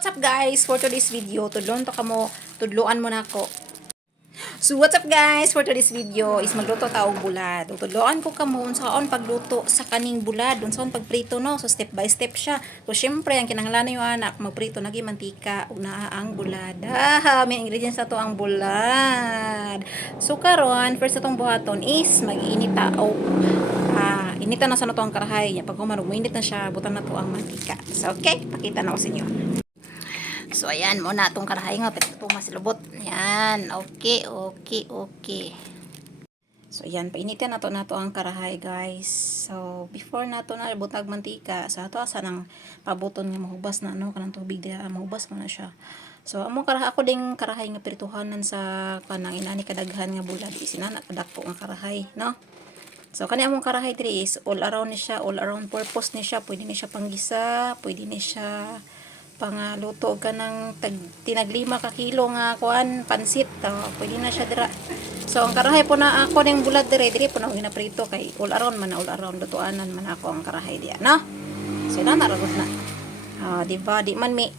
what's up guys? For today's video, tudluan mo na ako. So what's up guys? For today's video is magluto ta og bulad. Tudluan ko kamo unsaon pagluto sa kaning bulad, unsaon pagprito no. So step by step siya. So syempre ang kinahanglan yo anak magprito nagi mantika ug naa ang bulad. May ingredients sa to ang bulad. So karon first atong buhaton is mag-init ta og initan na sa nato ang karahay niya. Pag uminit na siya, butan na to ang mantika. So, okay, pakita na ko sa inyo. So, ayan, muna itong karahay nga. Ito masilubot. Ayan, okay. So, ayan, painitin na to ang karahay, guys. So, before na to na butag mantika, sa ato asa nang pabuton nga mahubas na, no? Kanang tubig diha, mahubas mo na siya. So, among karahay, ako ding karahay nga pirituhanan sa kanang inani kadaghan nga bulad. Isinana kadako nga karahay, no? So, kani among karahay diri is all around ni siya, all around purpose ni siya. Pwede ni siya panggisa, pwede ni siya pangluto ka ng tinaglima ka kilo nga kuan pansit. Pwede na siya dira. So, ang karahay po na ako ning bulad diri po na ginaprito kay all around lutuanan man ako ang karahay diya, no? So, na naragot na. Diba, di man mi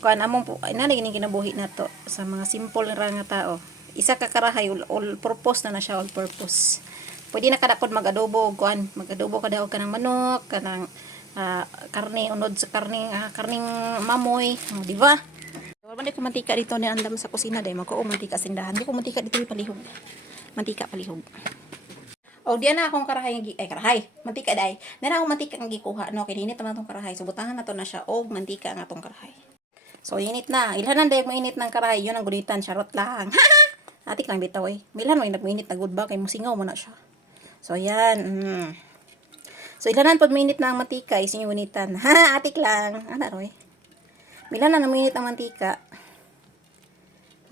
kuan among po ina gini ginabuhi na to sa mga simple ra nga tao. Isa ka karahay all purpose na siya, all purpose. Pwede na kadakod mag-adobo kuan, mag-adobo ka daw kanang manok, kanang karne unod sa karning mamoy, di ba? Wala ko mantika dito ni andam sa kusina dai magko mantika sindahan. Di ko mantika dito palihog. Mantika palihog. O diyan na akong karahay karahay, mantika dai. Dana akong mantika ang gikuha no kay init naman tong karahay. So butangan na to na siya og mantika ang atong karahay. So init na. Ilhanan dai mo init ng karahay, yun ang gulitan, charot lang. Atik lang bitaw eh. Milan mo nagmuinit na good ba kay musingaw mo na siya. So, ayan. So, ilanan pag minit na ang mantika, isin yung unitan. Atik lang. Ano, Roy? Milan na minit ang mantika.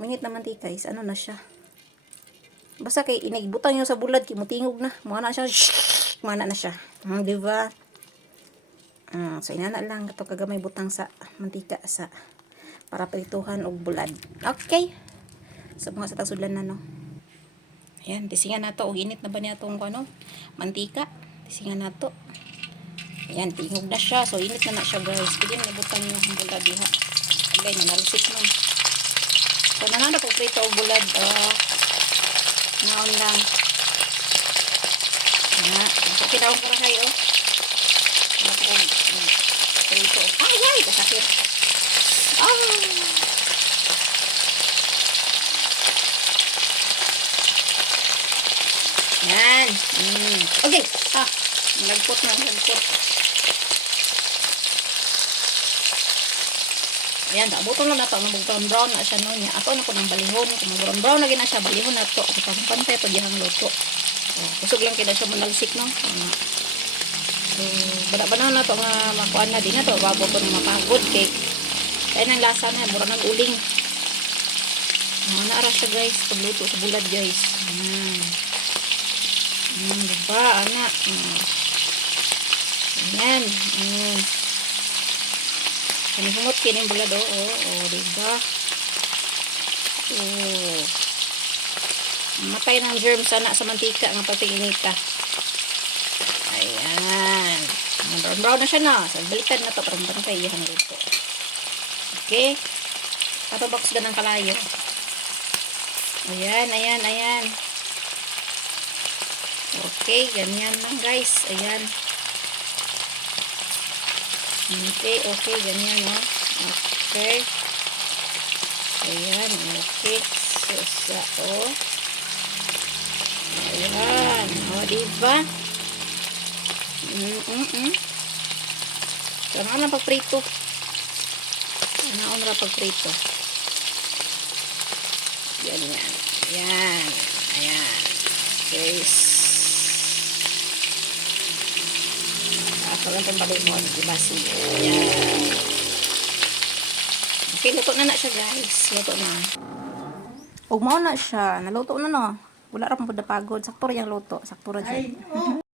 Minit na mantika is ano na siya. Basta kay inagbutang nyo sa bulad, kimutingog na. Mana siya. Mana na siya. Diba? So, inana lang. Ito kagamay butang sa mantika sa para prituhan og bulad. Okay. So, mga sa tasudlan na, no? Ayan, tisingan na to. O, init na ba niya itong ano, mantika? Tisingan na to. Ayan, tingog na siya. So, init na siya, guys. Pwede na butang yung bulad diha. Okay, nanalsik nun. So, nananda po prito o bulad. Naon lang. Kita akong karahay, prito. Ay, kasakit. Yan. Okay. Nagpot. Ayan, abuton lang na ito. Mag-brown na siya no niya. Ato na po ng balihon. Kung mag-brown na gina siya, balihon na ito. At pantay ito dihang luto. Kusog lang kina siya manalsik no. So, bana na ito nga makuan na din na ito. Babo ito ng mapagod kay. Kaya ng lasa na. Mura ng uling. Naara siya guys. Pagluto sa bulad guys. Diba, anak? Ayan. Kanihumot kining bulad, diba? Matay ng germs, anak, sa mantika ng pagtinginita. Ayan. Brown na siya na. So, baliktad na to, parang bantay yan dito. Okay? Patobox ka ng kalayo. Ayan. Okay, ganyan lang guys. Ayan. Okay, ganyan no. Okay. Ayan, okay. Ayan. Diba? Kailangan na pagprito. Kailangan na pagprito. Ganyan. Ayan. Guys. Kalang itong balimon, ibasi. Ayan. Okay, luto na siya guys. Luto na. Ugmaw na siya. Naluto na no. Wala ra pang pagod. Sakto ra yung luto. Sakto ra dyan.